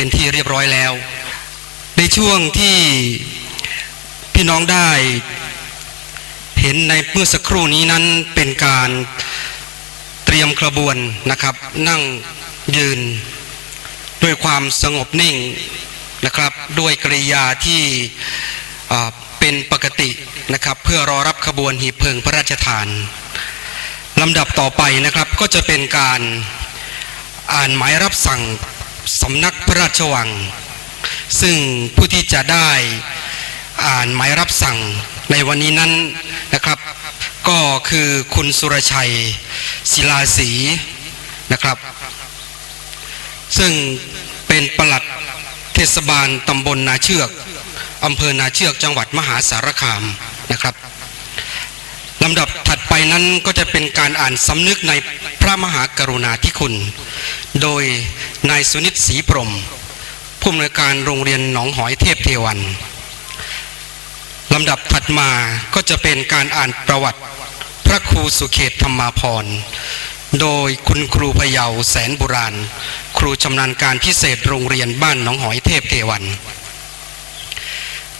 เป็นที่เรียบร้อยแล้ว ในช่วงที่พี่น้องได้เห็นในเมื่อสักครู่นี้นั้นเป็นการเตรียมขบวนนะครับ นั่งยืนด้วยความสงบนิ่งนะครับ ด้วยกริยาที่เป็นปกตินะครับ เพื่อรอรับขบวนหีบเพลิงพระราชทานลำดับต่อไปนะครับก็จะเป็นการอ่านหมายรับสั่ง สำนักพระราชวัง ซึ่งผู้ที่จะได้อ่านหมายรับสั่งในวันนี้นั้นนะครับ ก็คือคุณสุรชัย ศิลาศรีนะครับ ซึ่งเป็นปลัดเทศบาลตำบลนาเชือกอำเภอนาเชือกจังหวัดมหาสารคามนะครับลำดับถัดไปนั้นก็จะเป็นการอ่านสำนึกในพระมหากรุณาธิคุณ โดย นายสุนิตศรีพรมผู้อำนวยการโรงเรียนหนองหอยเทพเทวันลำดับถัดมาก็จะเป็นการอ่านประวัติพระครูสุเขตธรรมาพรโดยคุณครูพยาแสนบุราณ ครูชำนาญการพิเศษโรงเรียนบ้านหนองหอยเทพเทวัน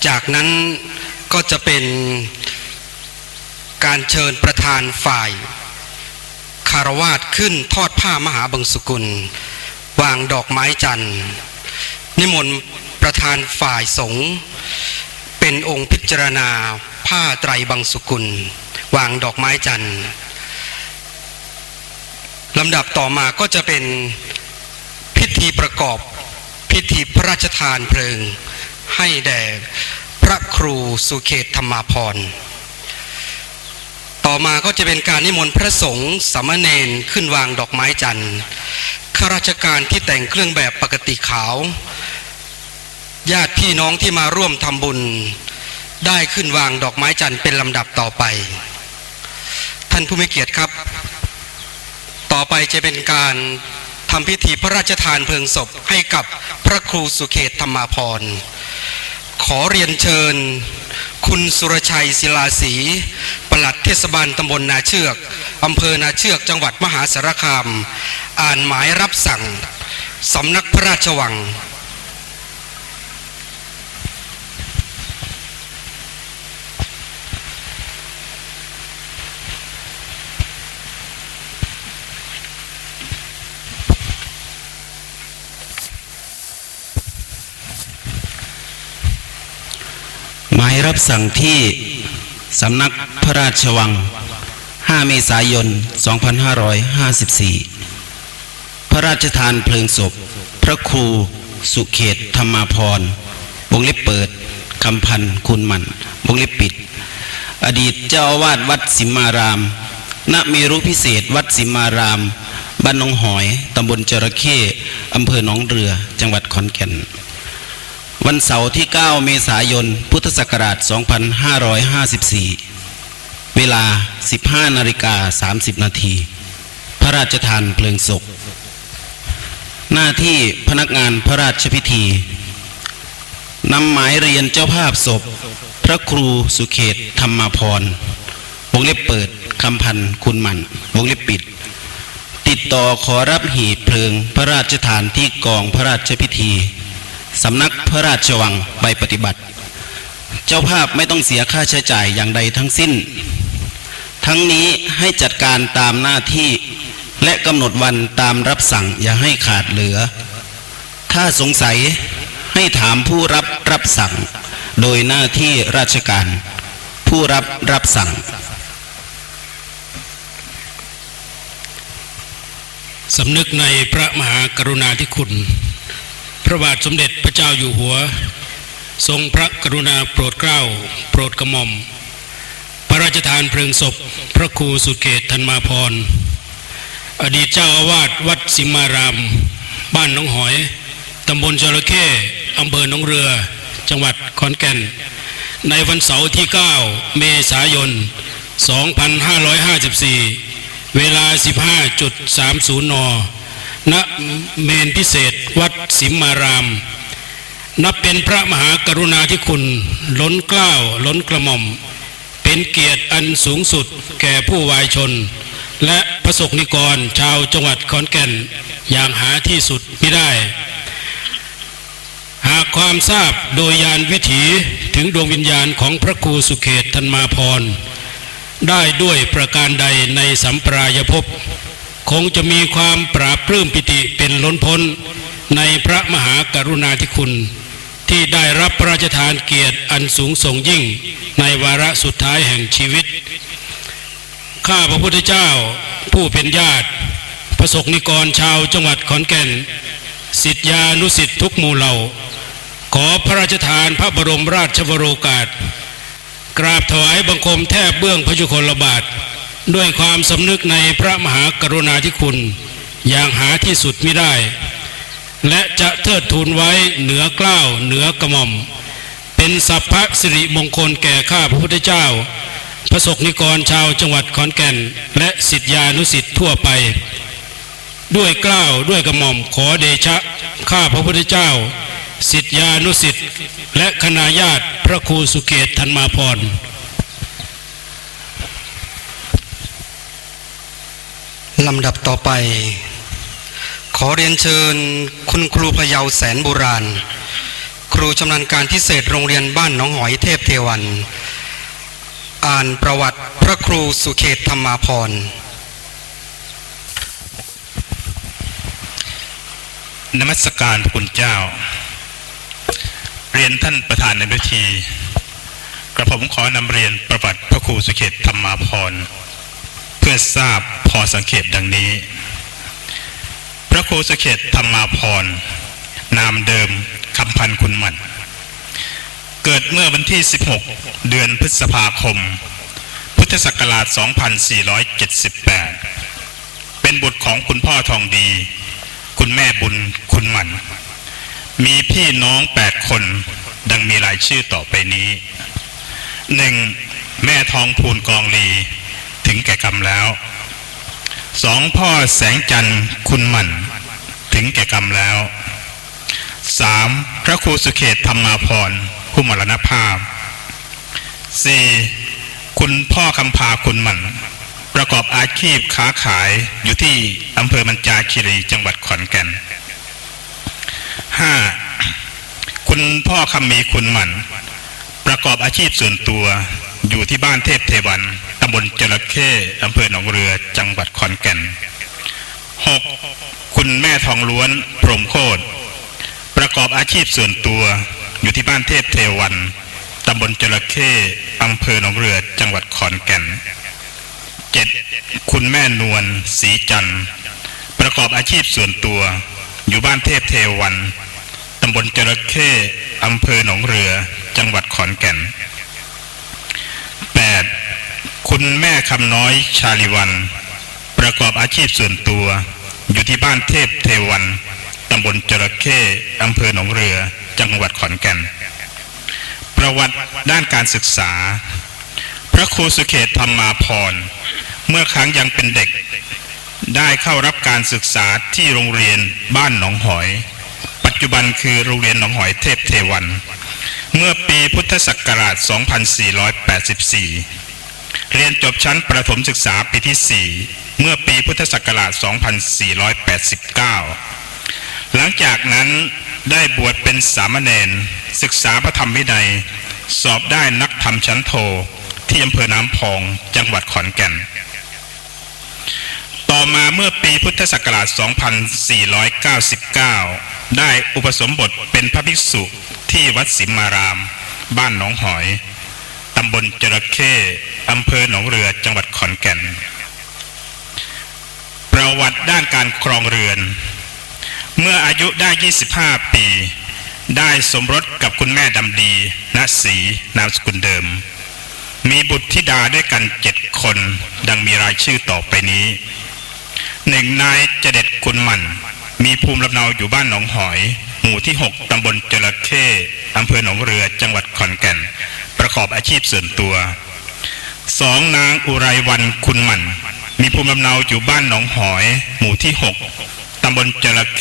จากนั้นก็จะเป็นการเชิญประธานฝ่ายคารวาสขึ้นทอดผ้ามหาบังสุกุล วางดอกไม้จันทร์นิมนต์ประธานฝ่ายสงฆ์เป็นองค์พิจารณาผ้าไตรบังสุกุล วางดอกไม้จันทร์ลำดับต่อมาก็จะเป็นพิธีประกอบพิธีพระราชทานเพลิง ให้แด่พระครูสุเขตธรรมาพรณ์ ต่อมาก็จะเป็นการนิมนต์พระสงฆ์สามเณรขึ้นวางดอกไม้จันทร์ข้าราชการที่แต่งเครื่องแบบปกติขาว ญาติพี่น้องที่มาร่วมทำบุญ ได้ขึ้นวางดอกไม้จันทร์เป็นลำดับต่อไป ท่านผู้มีเกียรติครับ ต่อไปจะเป็นการทำพิธีพระราชทานเพลิงศพให้กับพระครูสุเขตธรรมาพรณ์ขอเรียนเชิญ คุณสุรชัยศิลาศรีปลัดเทศบาลตำบลนาเชือกอำเภอนาเชือกจังหวัดมหาสารคาม อ่านหมายรับสั่งสำนักพระราชวัง รับสั่งที่สำนักพระราชวัง 5 เมษายน 2554 พระราชทานเพลิงศพ พระครูสุเขตธรรมาพรณ์วงเล็บเปิดคำพันคุณมันวงเล็บปิด อดีตเจ้าอาวาสวัดสิมาราม ณเมรุพิเศษวัดสิมารามบ้านหนองหอยตำบลจระเข้อำเภอหนองเรือ จังหวัดขอนแก่น วันเสาร์ที่ 9 เมษายน พุทธศักราช 2554 เวลา 15นาฬิกา30 นาที พระราชทานเพลิงศพ หน้าที่พนักงานพระราชพิธีนำหมายเรียนเจ้าภาพศพ พระครูสุเขตธรรมาพรณ์วงเล็บเปิดคำพันคุณมัน วงเล็บปิด ติดต่อขอรับหีบเพลิงพระราชทานที่กองพระราชพิธี สำนักพระราชวังไปปฏิบัติ เจ้าภาพไม่ต้องเสียค่าใช้จ่ายอย่างใดทั้งสิ้น ทั้งนี้ให้จัดการตามหน้าที่และกำหนดวันตามรับสั่งอย่าให้ขาดเหลือ ถ้าสงสัยให้ถามผู้รับรับสั่ง โดยหน้าที่ราชการ ผู้รับรับสั่ง สำนึกในพระมหากรุณาธิคุณ พระบาทสมเด็จพระเจ้าอยู่หัว ทรงพระกรุณาโปรดเกล้า โปรดกระหม่อม พระราชทานเพลิงศพ พระครูสุเกตธนมาพร อดีตเจ้าอาวาสวัดสิมาราม บ้านหนองหอย ตำบลจระเข้อำเภอหนองเรือ จังหวัดขอนแก่น ในวันเสาร์ที่ 9 เมษายน 2554 เวลา 15.30 น ณ เมนพิเศษวัด สิมมาราม นับเป็นพระมหากรุณาธิคุณล้นเกล้าล้นกระหม่อม เป็นเกียรติอันสูงสุดแก่ผู้วายชน และประสบนิกรชาวจังหวัดขอนแก่นอย่างหาที่สุดไม่ได้ หากความทราบโดยยานวิถีถึงดวงวิญญาณของพระครูสุเขตธันมาพร ได้ด้วยประการใดในสัมปรายภพคงจะมีความปราบปลื้มปิติเป็นล้นพ้น ในพระมหากรุณาธิคุณ ที่ได้รับพระราชทานเกียรติอันสูงส่งยิ่งในวาระสุดท้ายแห่งชีวิต ข้าพระพุทธเจ้าผู้เป็นญาติประสบนิกรชาวจังหวัดขอนแก่นสิทธิานุสิทธิทุกหมู่เหล่า ขอพระราชทานพระบรมราชวโรกาส กราบถวายบังคมแทบเบื้องพระยุคลบาท ด้วยความสำนึกในพระมหากรุณาธิคุณ อย่างหาที่สุดไมิได้ และจะเทิดทูนไว้เหนือเกล้าวเหนือกระหม่อม เป็นสัพพะสิริมงคลแก่ข้าพระพุทธเจ้า พระสกนิกรชาวจังหวัดขอนแก่น และสิทธิานุสิทธิ์ทั่วไป ด้วยเกล้าวด้วยกระหม่อมขอเดชะข้าพระพุทธเจ้า สิทธิานุสิทธิ์และคณาญาติพระครูสุเกตธันมาพรลำดับต่อไป ขอเรียนเชิญคุณครูพยาวแสนโบราณ ครูชำนาญการพิเศษโรงเรียนบ้านหนองหอยเทพเทวัน อ่านประวัติพระครูสุเขตธรรมาพรนมัสการพระคุณเจ้า เรียนท่านประธานในพิธี กระผมขอนำเรียนประวัติพระครูสุเขตธรรมาพรเพื่อทราบพอสังเขปดังนี้ ครูสุเขตธรรมาพร นามเดิมคำพันคุณหมัน เกิดเมื่อวันที่ 16 เดือนพฤษภาคม พุทธศักราช 2478 เป็นบุตรของคุณพ่อทองดี คุณแม่บุญคุณหมัน มีพี่น้องแปดคน ดังมีรายชื่อต่อไปนี้หนึ่งแม่ทองพูนกองลี ถึงแก่กรรมแล้วสองพ่อแสงจันทร์คุณหมัน ถึงแก่กรรมแล้วสามพระครูสุเขตธรรมาพรผู้มรณภาพสี่คุณพ่อคำพาคุณมัน ประกอบอาชีพค้าขายอยู่ที่อำเภอมันจาคีรีจังหวัดขอนแก่น 5. คุณพ่อคำมีคุณมัน ประกอบอาชีพส่วนตัวอยู่ที่บ้านเทพเทวันตำบลจระเข้อำเภอหนองเรือจังหวัดขอนแก่น 6. คุณแม่ทองล้วนพรหมโคตรประกอบอาชีพส่วนตัวอยู่ที่บ้านเทพเทวันตำบลจระเข้อำเภอหนองเรือจังหวัดขอนแก่นเจ็ดคุณแม่นวลศรีจันทร์ประกอบอาชีพส่วนตัวอยู่บ้านเทพเทวันตำบลจระเข้อำเภอหนองเรือจังหวัดขอนแก่น 8. คุณแม่คำน้อยชาลิวัน ประกอบอาชีพส่วนตัว อยู่ที่บ้านเทพเทวันตำบลจระเข้อำเภอหนองเรือ จังหวัดขอนแก่น ประวัติด้านการศึกษา พระครูสุเขตธรรมาพร เมื่อครั้งยังเป็นเด็ก ได้เข้ารับการศึกษาที่โรงเรียนบ้านหนองหอย ปัจจุบันคือโรงเรียนหนองหอยเทพเทวัน เมื่อปีพุทธศักราช 2484 เรียนจบชั้นประถมศึกษาปีที่ 4 เมื่อปีพุทธศักราช 2489 หลังจากนั้นได้บวชเป็นสามเณรศึกษาพระธรรมวินัย สอบได้นักธรรมชั้นโท ที่อำเภอน้ำพองจังหวัดขอนแก่น ต่อมาเมื่อปีพุทธศักราช 2499 ได้อุปสมบทเป็นพระภิกษุที่วัดสิมมาราม บ้านหนองหอย ตำบลจระเข้อำเภอหนองเรือจังหวัดขอนแก่น ประวัติด้านการครองเรือน เมื่ออายุได้ 25 ปี ได้สมรสกับคุณแม่ดำดีณศรีนามสกุลเดิม มีบุตรธิดาด้วยกันเจ็ดคน ดังมีรายชื่อต่อไปนี้หนึ่งนายเจเด็ดคุณมันมีภูมิลำเนาอยู่บ้านหนองหอย หมู่ที่ 6 ตำบลจระเข้อำเภอหนองเรือจังหวัดขอนแก่น ประกอบอาชีพส่วนตัวสองนางอุไรวันคุณหมัน มีภูมิลำเนาอยู่บ้านหนองหอย หมู่ที่ 6ตำบลจระเข้